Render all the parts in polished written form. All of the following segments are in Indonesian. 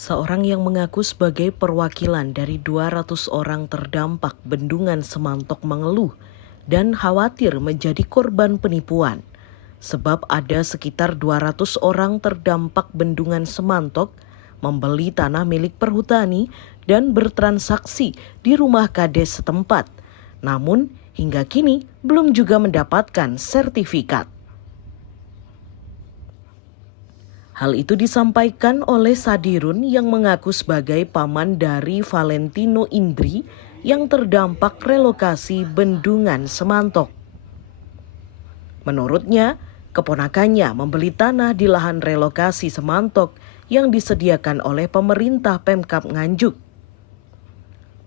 Seorang yang mengaku sebagai perwakilan dari 200 orang terdampak bendungan Semantok mengeluh dan khawatir menjadi korban penipuan. Sebab ada sekitar 200 orang terdampak bendungan Semantok membeli tanah milik perhutani dan bertransaksi di rumah kades setempat. Namun hingga kini belum juga mendapatkan sertifikat. Hal itu disampaikan oleh Sadirun yang mengaku sebagai paman dari Valentino Indri yang terdampak relokasi bendungan Semantok. Menurutnya, keponakannya membeli tanah di lahan relokasi Semantok yang disediakan oleh pemerintah Pemkab Nganjuk.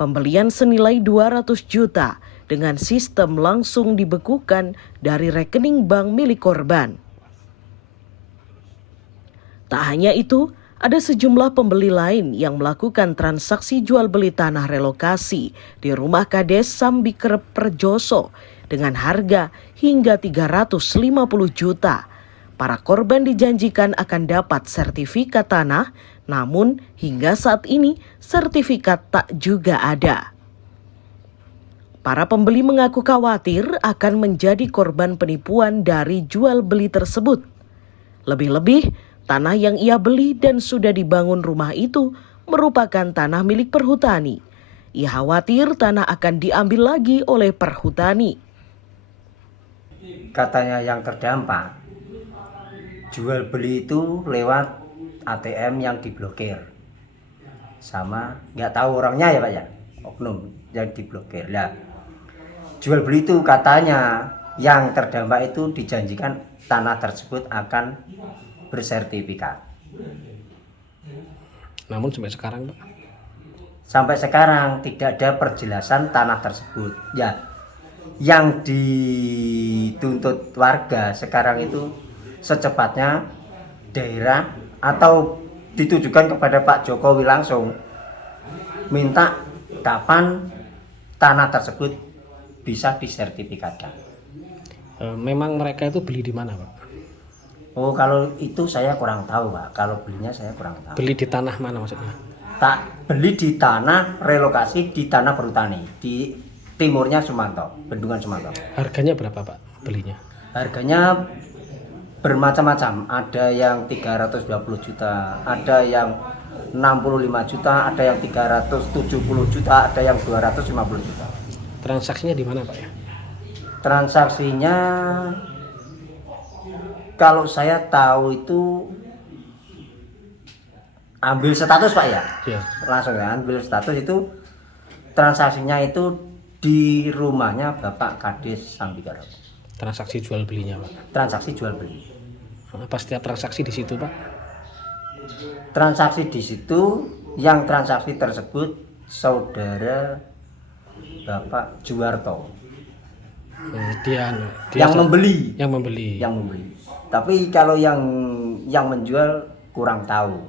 Pembelian senilai 200 juta dengan sistem langsung dibekukan dari rekening bank milik korban. Tak hanya itu, ada sejumlah pembeli lain yang melakukan transaksi jual beli tanah relokasi di rumah kades Sambikerep Perjoso dengan harga hingga 350 juta. Para korban dijanjikan akan dapat sertifikat tanah, namun hingga saat ini sertifikat tak juga ada. Para pembeli mengaku khawatir akan menjadi korban penipuan dari jual beli tersebut. Lebih-lebih, tanah yang ia beli dan sudah dibangun rumah itu merupakan tanah milik perhutani. Ia khawatir tanah akan diambil lagi oleh perhutani. Katanya yang terdampak, jual beli itu lewat ATM yang diblokir. Sama nggak tahu orangnya ya Pak ya, oknum yang diblokir. Lah, jual beli itu katanya yang terdampak itu dijanjikan tanah tersebut akan bersertifikat. Namun sampai sekarang, Pak? Sampai sekarang tidak ada perjelasan tanah tersebut. Ya, yang dituntut warga sekarang itu secepatnya daerah atau ditujukan kepada Pak Jokowi langsung minta kapan tanah tersebut bisa disertifikatkan. Memang mereka itu beli di mana, Pak? Oh, kalau itu saya kurang tahu, Pak. Kalau belinya saya kurang tahu. Beli di tanah mana maksudnya? Tak beli di tanah relokasi di tanah perhutani di timurnya Semantok, bendungan Semantok. Harganya berapa, Pak, belinya? Harganya bermacam-macam. Ada yang 320 juta, ada yang 65 juta, ada yang 370 juta, ada yang 250 juta. Transaksinya di mana, Pak ya? Transaksinya kalau saya tahu itu ambil status Pak ya, Ya. langsung ya ambil status itu transaksinya itu di rumahnya Bapak Kades Sambikerep. Transaksi jual belinya, Pak. Transaksi jual beli. Apa setiap transaksi di situ, Pak? Transaksi di situ, yang transaksi tersebut saudara Bapak Juwarto. Dia Yang membeli. Yang membeli. Yang membeli. Tapi kalau yang menjual kurang tahu.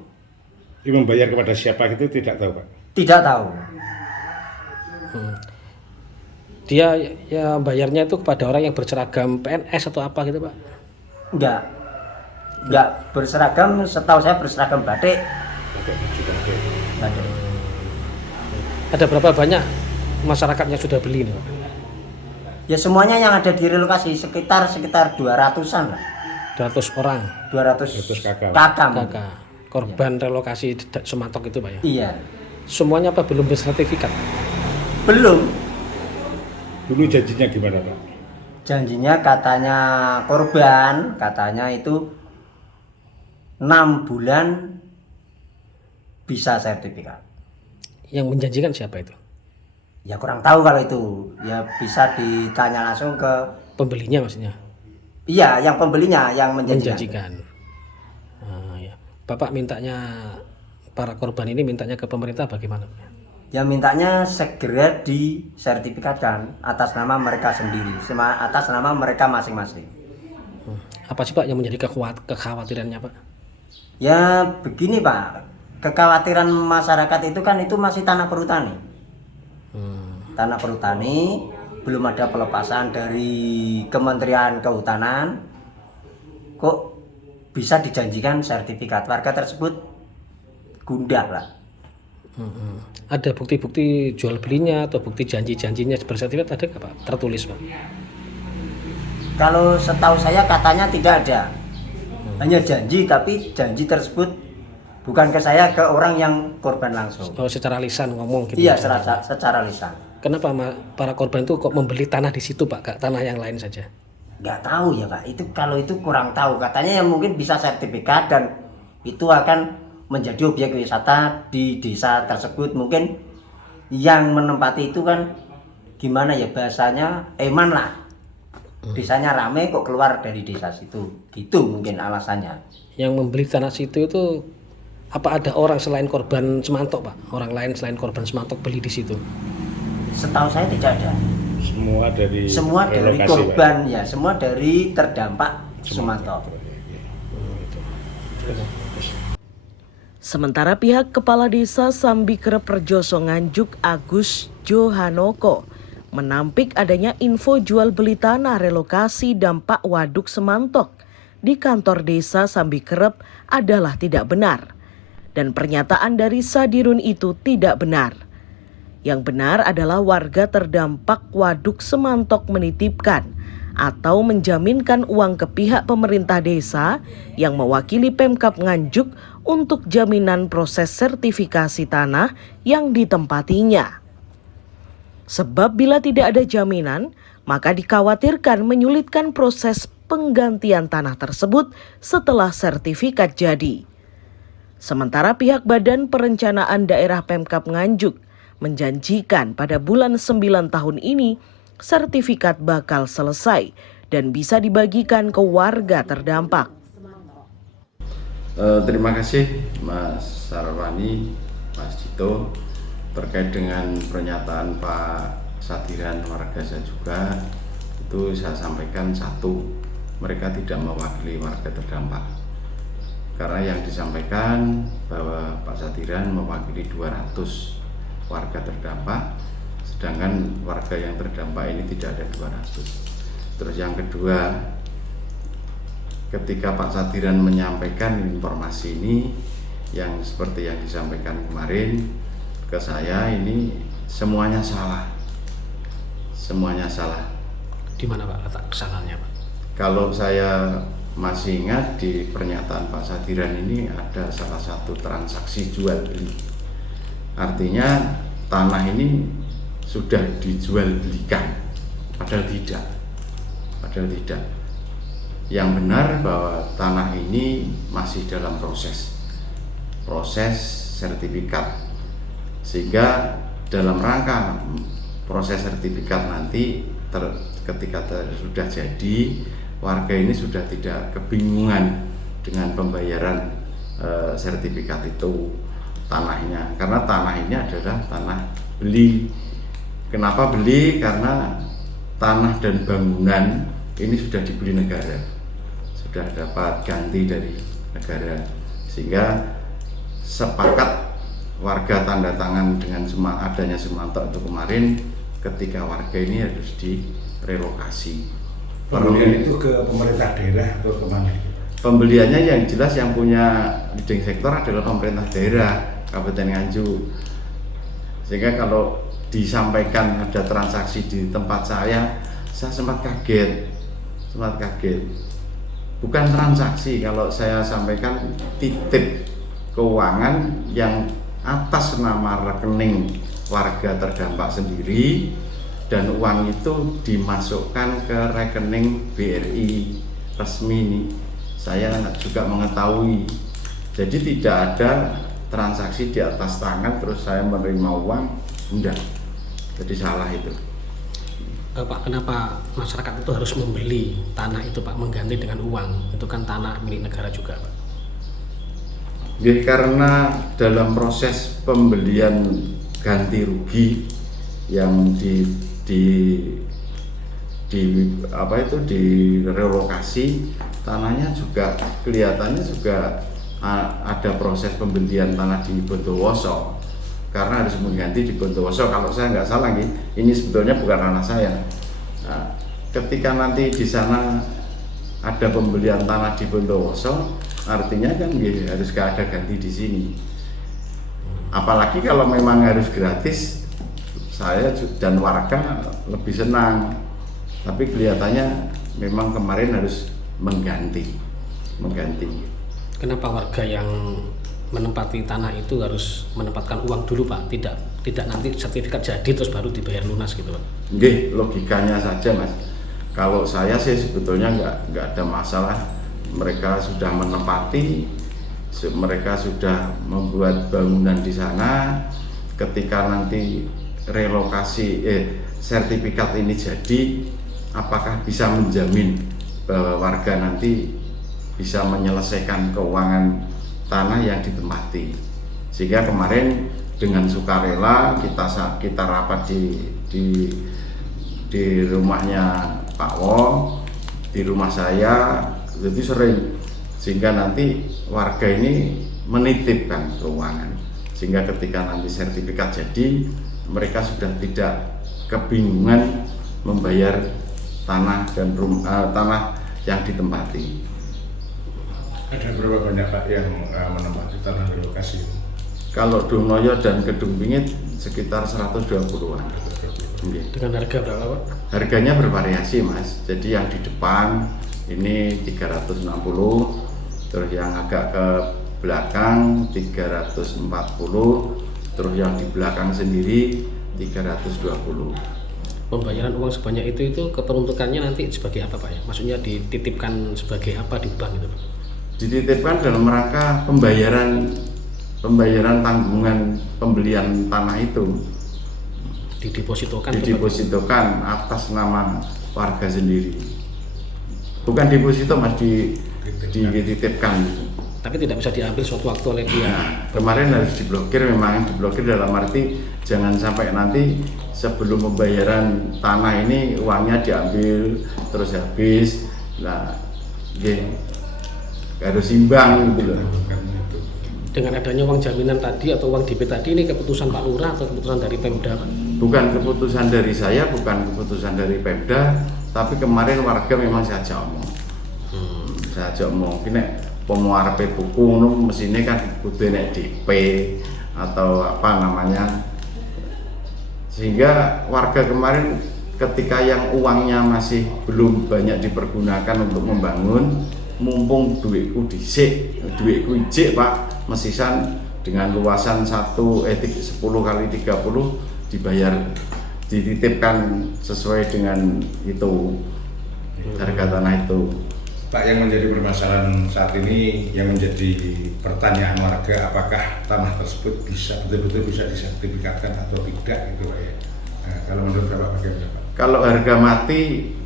Ini membayar kepada siapa itu tidak tahu, Pak? Tidak tahu. Dia ya bayarnya itu kepada orang yang berseragam PNS atau apa gitu, Pak? Enggak berseragam, setahu saya berseragam batik. Batik. Ada berapa banyak masyarakat yang sudah beli ini, Pak? Ya semuanya yang ada di relokasi sekitar 200-an lah. 200 orang. 200 kakak. Kakak. Korban relokasi Semantok itu, Pak ya? Iya. Semuanya apa belum bersertifikat? Belum. Dulu janjinya gimana, Pak? Janjinya katanya korban, katanya itu 6 bulan bisa sertifikat. Yang menjanjikan siapa itu? Ya kurang tahu kalau itu. Ya bisa ditanya langsung ke Pembelinya maksudnya? iya, yang pembelinya yang menjanjikan. Ya. Bapak mintanya, para korban ini mintanya ke pemerintah bagaimana? Ya mintanya segera disertifikatkan atas nama mereka sendiri, atas nama mereka masing-masing. Apa sih, Pak, yang menjadi kekhawatirannya, Pak? Ya begini Pak, kekhawatiran masyarakat itu kan itu masih tanah perhutani. Tanah perhutani, belum ada pelepasan dari Kementerian Kehutanan. Kok bisa dijanjikan sertifikat? Warga tersebut gundah lah. Ada bukti-bukti jual belinya atau bukti janji-janjinya bersertifikat ada nggak Pak? Tertulis Pak? Kalau setahu saya katanya tidak ada, hanya janji, tapi janji tersebut bukan ke saya, ke orang yang korban langsung. Oh, secara lisan ngomong gitu. Iya, secara lisan. Kenapa para korban itu kok membeli tanah di situ Pak, gak tanah yang lain saja? Nggak tahu ya Pak, itu kalau itu kurang tahu. Katanya yang mungkin bisa sertifikat dan itu akan menjadi objek wisata di desa tersebut. Mungkin yang menempati itu kan gimana ya bahasanya, eman lah. Desanya rame kok keluar dari desa situ, gitu mungkin alasannya. Yang membeli tanah situ itu apa ada orang selain korban Semantok Pak? Orang lain selain korban Semantok beli di situ? Setahu saya tidak ada. Semua dari Dari relokasi, korban Pak. ya, semua dari terdampak Semantok. Sementara pihak Kepala Desa Sambikerep Rejoso Nganjuk Agus Johanoko menampik adanya info jual beli tanah relokasi dampak waduk Semantok di kantor desa Sambikerep adalah tidak benar. Dan pernyataan dari Sadirun itu tidak benar. Yang benar adalah warga terdampak waduk Semantok menitipkan atau menjaminkan uang ke pihak pemerintah desa yang mewakili Pemkab Nganjuk untuk jaminan proses sertifikasi tanah yang ditempatinya. Sebab bila tidak ada jaminan, maka dikhawatirkan menyulitkan proses penggantian tanah tersebut setelah sertifikat jadi. Sementara pihak Badan Perencanaan Daerah Pemkab Nganjuk menjanjikan pada bulan 9 tahun ini sertifikat bakal selesai dan bisa dibagikan ke warga terdampak. Terima kasih Mas Sarwani, Mas Dito, terkait dengan pernyataan Pak Sadiran warga saya juga. Itu saya sampaikan, satu, mereka tidak mewakili warga terdampak. Karena yang disampaikan bahwa Pak Sadiran mewakili 200 warga terdampak, sedangkan warga yang terdampak ini tidak ada 200. Terus yang kedua, ketika Pak Sadiran menyampaikan informasi ini yang seperti yang disampaikan kemarin ke saya, ini semuanya salah. Semuanya salah. Di mana Pak letak kesalahannya Pak? Kalau saya masih ingat di pernyataan Pak Sadiran ini ada salah satu transaksi jual beli. Artinya tanah ini sudah dijual belikan, padahal tidak. Yang benar bahwa tanah ini masih dalam proses sertifikat, sehingga dalam rangka proses sertifikat nanti ketika sudah jadi, warga ini sudah tidak kebingungan dengan pembayaran sertifikat itu tanahnya, karena tanah ini adalah tanah beli. Kenapa beli? Karena tanah dan bangunan ini sudah dibeli negara, sudah dapat ganti dari negara, sehingga sepakat warga tanda tangan dengan adanya Semantok itu kemarin, ketika warga ini harus direlokasi. Pembelian itu ke pemerintah daerah atau kemana? Pembeliannya yang jelas yang punya leading sektor adalah pemerintah daerah Kabupaten Nganjuk. Sehingga kalau disampaikan ada transaksi di tempat saya sempat kaget. Bukan transaksi, kalau saya sampaikan titip keuangan yang atas nama rekening warga terdampak sendiri, dan uang itu dimasukkan ke rekening BRI resmi ini. Saya juga mengetahui, jadi tidak ada transaksi di atas tangan terus saya menerima uang, enggak. Jadi salah itu. Pak, kenapa masyarakat itu harus membeli tanah itu Pak, mengganti dengan uang? Itu kan tanah milik negara juga Pak. Ya, karena dalam proses pembelian ganti rugi yang direlokasi, tanahnya juga kelihatannya juga ada proses pembelian tanah di Bondowoso, karena harus mengganti di Bondowoso. Kalau saya nggak salah ini sebetulnya bukan ranah saya. Nah, ketika nanti di sana ada pembelian tanah di Bondowoso, artinya kan harus ada ganti di sini. Apalagi kalau memang harus gratis, saya dan warga lebih senang. Tapi kelihatannya memang kemarin harus mengganti. Kenapa warga yang menempati tanah itu harus menempatkan uang dulu Pak? Tidak nanti sertifikat jadi terus baru dibayar lunas gitu Pak? Nggih, logikanya saja Mas. Kalau saya sih sebetulnya nggak ada masalah. Mereka sudah menempati, mereka sudah membuat bangunan di sana. Ketika nanti relokasi sertifikat ini jadi, apakah bisa menjamin bahwa warga nanti bisa menyelesaikan keuangan tanah yang ditempati? Sehingga kemarin dengan sukarela kita rapat di rumahnya Pak Wo, di rumah saya, jadi sering, sehingga nanti warga ini menitipkan keuangan, sehingga ketika nanti sertifikat jadi, mereka sudah tidak kebingungan membayar tanah dan tanah yang ditempati. Ada berapa banyak Pak yang menempati tanah relokasi? Kalau Donoyo dan Kedung Bingit sekitar 120-an. Dengan harga berapa Pak? Harganya bervariasi Mas. Jadi yang di depan ini 360, terus yang agak ke belakang 340, terus yang di belakang sendiri 320. Pembayaran uang sebanyak itu keperuntukannya nanti sebagai apa Pak ya? Maksudnya dititipkan sebagai apa di bank gitu Pak? Dititipkan dalam rangka pembayaran tanggungan pembelian tanah itu. Didepositokan atas nama warga sendiri. Bukan deposito Mas, dititipkan. Tapi tidak bisa diambil suatu waktu oleh dia. Nah, kemarin harus diblokir, memang diblokir dalam arti jangan sampai nanti sebelum pembayaran tanah ini uangnya diambil terus habis. Nah, harus imbang gitu loh. Dengan adanya uang jaminan tadi atau uang DP tadi, ini keputusan Pak Lurah atau keputusan dari Pemda Pak? Bukan keputusan dari saya, bukan keputusan dari Pemda, tapi kemarin warga memang saya ajak omong. Saya ajak omong, ini pemuarepe buku mesinnya kan kudu nek DP atau apa namanya. Sehingga warga kemarin ketika yang uangnya masih belum banyak dipergunakan untuk membangun, mumpung duitku dhisik, duitku ijik Pak, mesisan dengan luasan 10 kali 30 dibayar, dititipkan sesuai dengan itu harga tanah itu. Pak, yang menjadi permasalahan saat ini, yang menjadi pertanyaan warga, apakah tanah tersebut betul-betul bisa disertifikatkan atau tidak gitu Pak ya? Nah, kalau menurut Bapak bagaimana Pak? Kalau harga mati,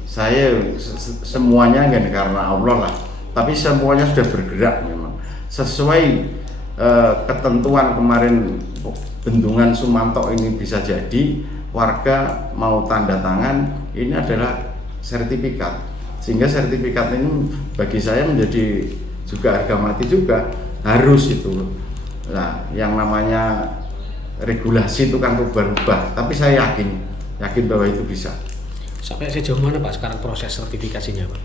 saya semuanya kan karena Allah lah, tapi semuanya sudah bergerak memang sesuai ketentuan kemarin. Bendungan Sumanto ini bisa jadi, warga mau tanda tangan, ini adalah sertifikat, sehingga sertifikat ini bagi saya menjadi juga harga mati juga, harus itu. Nah, yang namanya regulasi itu kan berubah-ubah, tapi saya yakin bahwa itu bisa. Sampai sejauh mana Pak sekarang proses sertifikasinya Pak?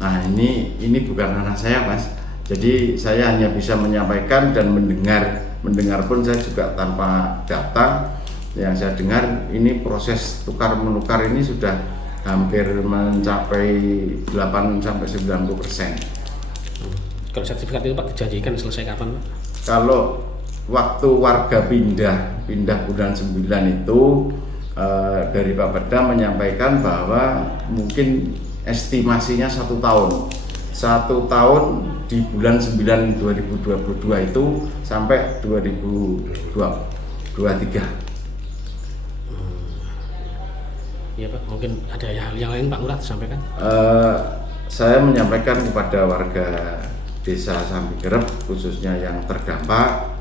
Nah, ini bukan ranah saya Mas, jadi saya hanya bisa menyampaikan dan mendengar pun saya juga tanpa data. Yang saya dengar ini proses tukar menukar ini sudah hampir mencapai 8-90%. Kalau sertifikat itu Pak dijanjikan selesai kapan Pak? Kalau waktu warga pindah bulan 9 itu dari Pak Perda menyampaikan bahwa mungkin estimasinya 1 tahun. 1 tahun di bulan 9 2022 itu sampai 2023. Iya Pak, mungkin ada hal yang lain Pak Lurah disampaikan? Saya menyampaikan kepada warga desa Sambikerep khususnya yang terdampak,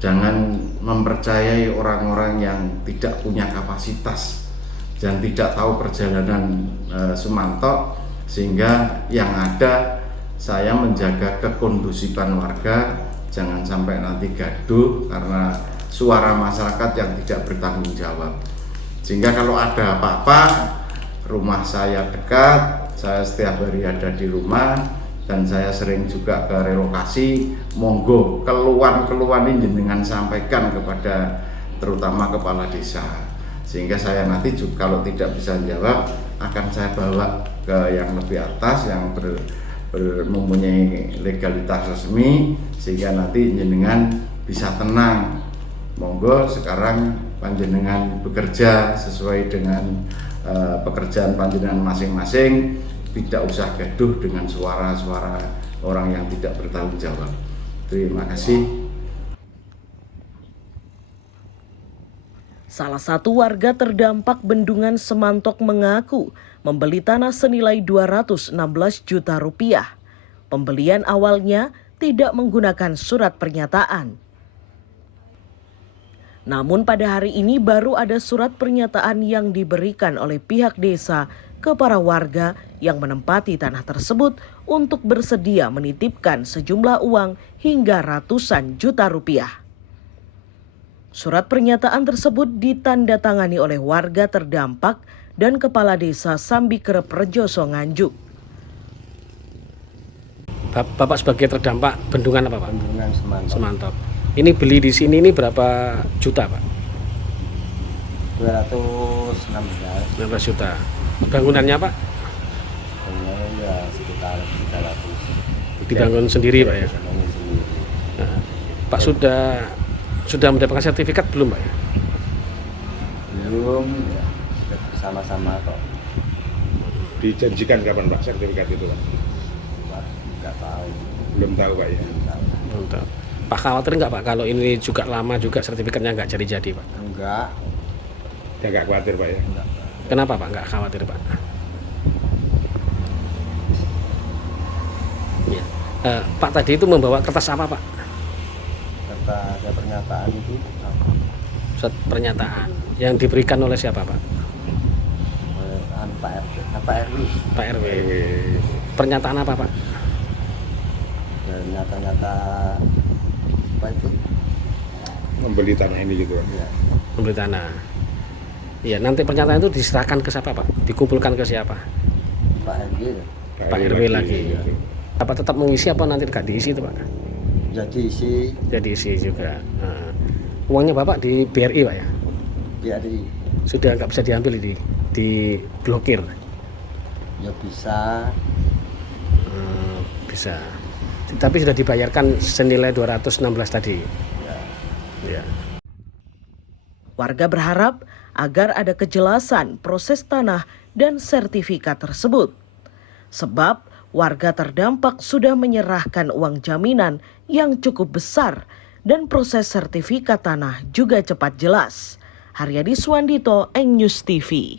jangan mempercayai orang-orang yang tidak punya kapasitas dan tidak tahu perjalanan Sumanto, sehingga yang ada saya menjaga kekondusifan warga, jangan sampai nanti gaduh karena suara masyarakat yang tidak bertanggung jawab. Sehingga kalau ada apa-apa, rumah saya dekat, saya setiap hari ada di rumah, dan saya sering juga ke relokasi, monggo keluhan ini dengan sampaikan kepada terutama kepala desa, sehingga saya nanti juga kalau tidak bisa jawab akan saya bawa ke yang lebih atas yang mempunyai legalitas resmi, sehingga nanti jenengan bisa tenang. Monggo sekarang panjenengan bekerja sesuai dengan pekerjaan panjenengan masing-masing, tidak usah gaduh dengan suara-suara orang yang tidak bertanggung jawab. Terima kasih. Salah satu warga terdampak bendungan Semantok mengaku membeli tanah senilai 216 juta rupiah. Pembelian awalnya tidak menggunakan surat pernyataan. Namun pada hari ini baru ada surat pernyataan yang diberikan oleh pihak desa ke para warga yang menempati tanah tersebut untuk bersedia menitipkan sejumlah uang hingga ratusan juta rupiah. Surat pernyataan tersebut ditandatangani oleh warga terdampak dan Kepala Desa Sambikerep Rejoso Nganjuk. Bapak sebagai terdampak bendungan apa Pak? Bendungan Semantok. Semantok. Ini beli di sini ini berapa juta Pak? 216. 16 juta. Bangunannya Pak? Bangunannya ya sekitar 300. Dibangun sendiri Pak ya? Bangun sendiri. Nah, Pak sudah mendapatkan sertifikat belum Pak ya? Belum, ya, sudah bersama-sama kok. Dijanjikan kapan Pak sertifikat itu Pak? Pak, nggak tahu. Belum tahu Pak ya? Belum tahu. Belum tahu. Pak khawatir nggak Pak kalau ini juga lama juga sertifikatnya nggak jadi Pak? Enggak. Ya nggak khawatir Pak ya? Enggak. Kenapa Pak nggak khawatir Pak? Ya. Pak tadi itu membawa kertas apa Pak? Kata ada pernyataan itu apa? Surat pernyataan yang diberikan oleh siapa Pak? Pak RW. Pak RW. Pak RW. Pernyataan apa Pak? Nyata-nyata apa itu? Membeli tanah ini gitu Pak? Ya. Membeli tanah. Iya, nanti pernyataan itu diserahkan ke siapa Pak? Dikumpulkan ke siapa? Pak RW. Pak RW lagi. Ya. Apa tetap mengisi apa nanti nggak diisi itu Pak? Jadi isi Jadi isi juga. Nah, uangnya Bapak di BRI Pak ya? BRI Sudah nggak bisa diambil di blokir? ya bisa. Bisa. Tapi sudah dibayarkan senilai 216 tadi. Ya. Ya. Warga berharap agar ada kejelasan proses tanah dan sertifikat tersebut. Sebab warga terdampak sudah menyerahkan uang jaminan yang cukup besar dan proses sertifikat tanah juga cepat jelas. Haryadi Swandito, Eng News TV.